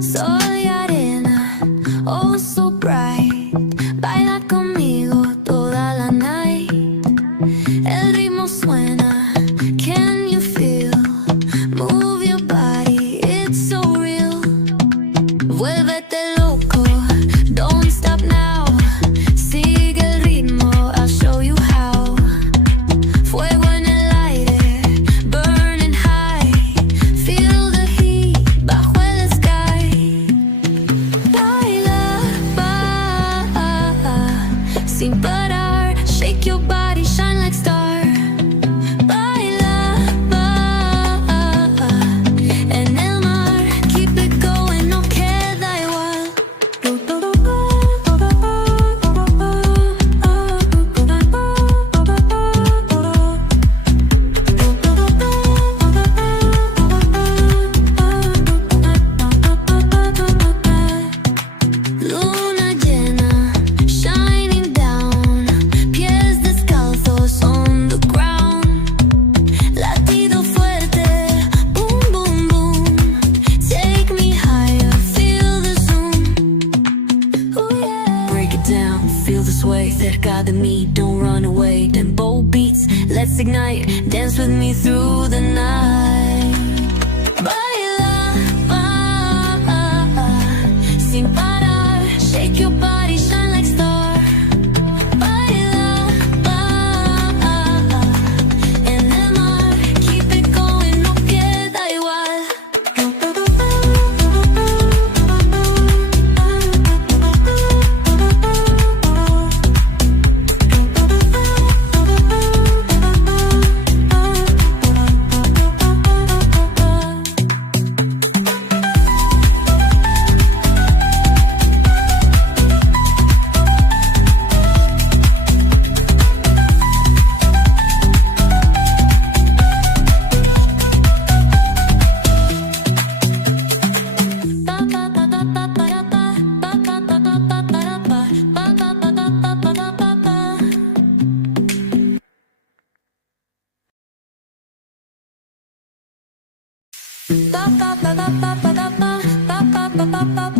Soy arena, oh so bright. Baila conmigo toda la night. El ritmo suena, can you feel? Move your body, it's so real. Vuélvete loco, don't stop now. Sigue el ritmo, I'll show you how. Fuego en el aire, burning high. Feel the heat bajo el sky. Baila, sin parar. Shake your body, shine like star. Baila, en el mar. Keep it going, no queda igual. Luna llena, shining down. Pies descalzos on the ground. Latido fuerte, boom, boom, boom. Take me higher, feel the zoom. Ooh, yeah. Break it down, feel the sway. Cerca de mí, don't run away. Tempo beats, let's ignite. Dance with me through the night. Baila, sin parar. Shake your body, shine like star. Baila, en el mar. Keep it going, no queda igual. Ba ba ba ba ba ba ba ba ba ba ba ba ba.